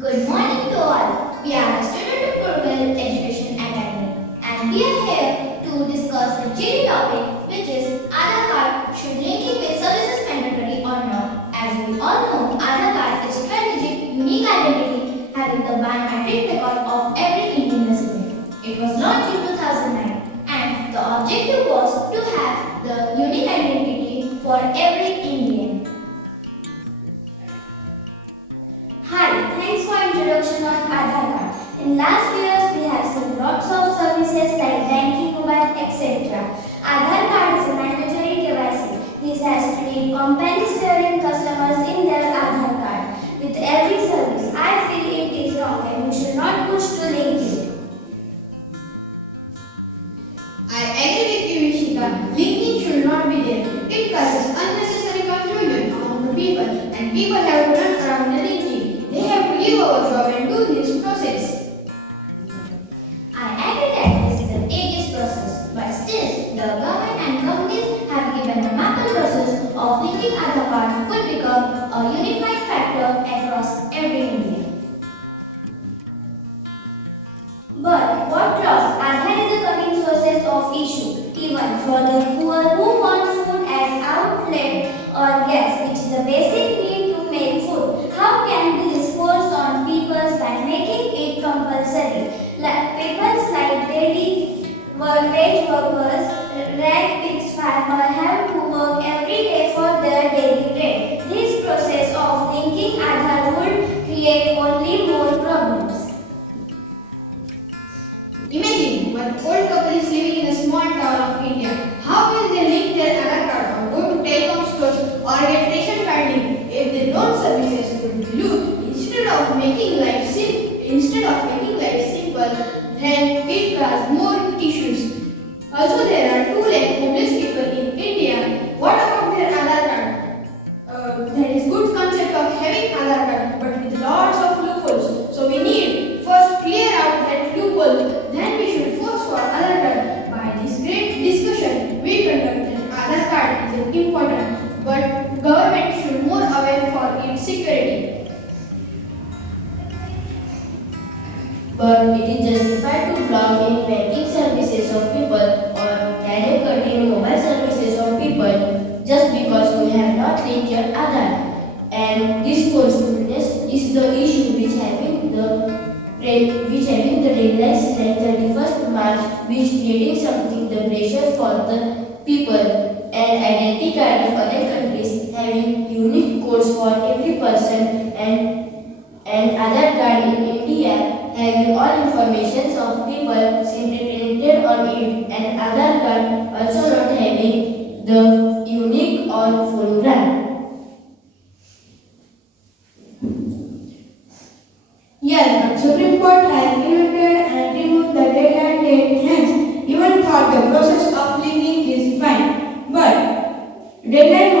Good morning to all. We are the student of Purval Education Academy and we are here to discuss the GD topic which is Aadhaar card should linking with services mandatory or not. As we all know, Aadhaar card is strategic unique identity having the biometric record of every Indian resident. It was launched in 2009 and the objective was to have the unique identity for every Indian. Hi, thanks for introduction on Aadhaar card. In last years, we have seen lots of services like banking, mobile, etc. Aadhaar card is a mandatory KYC. This has three companies sharing customers in their Aadhaar card. With every service, I feel it is wrong and we should not push to link it. I agree with you, Ishika. Linking should not be there. It causes unnecessary confusion among the people, and people have to run around the linking. They have to leave our job and do this process. I agree that this is an ageist process, but still, the government and companies have given a mappable process of linking Aadhaar card could become a unified factor across every Indian. But what loss? Aadhaar is a coming sources of issue, even for the poor who want food at outlet or gas, which is a basic need to make food. How can this force on people by making it compulsory? People like daily wage workers, rag pigs farmer have to work every day for their daily bread. This process of linking Aadhaar would create only more problems. Imagine one old couple is living in a small town of India. How will they link their Aadhaar card or go to telecom stores or get ration card linked if their loan services could be looped? Instead of making life simple, then it causes more issues. Also, there are 2 lakh homeless people in India. What about their Aadhaar card? There is good concept of having Aadhaar card, but with lots of loopholes. So we need first clear out that loophole. Then we should force for Aadhaar card. By this great discussion, we conduct that Aadhaar card is important, but government should more aware for its security. But it is justified to block any banking services of people or can you continue mobile services of people just because you have not linked your Aadhaar. And this forcefulness is the issue which having the deadlines like 31st March which creating something the pressure for the people and identity card of other countries having unique codes for every person and Aadhaar card in India having all information of people simply printed on it and Aadhaar card also not having the unique or full brand. Yes, but Supreme Court has limited and removed the deadline date, hence even thought the process of linking is fine. But deadline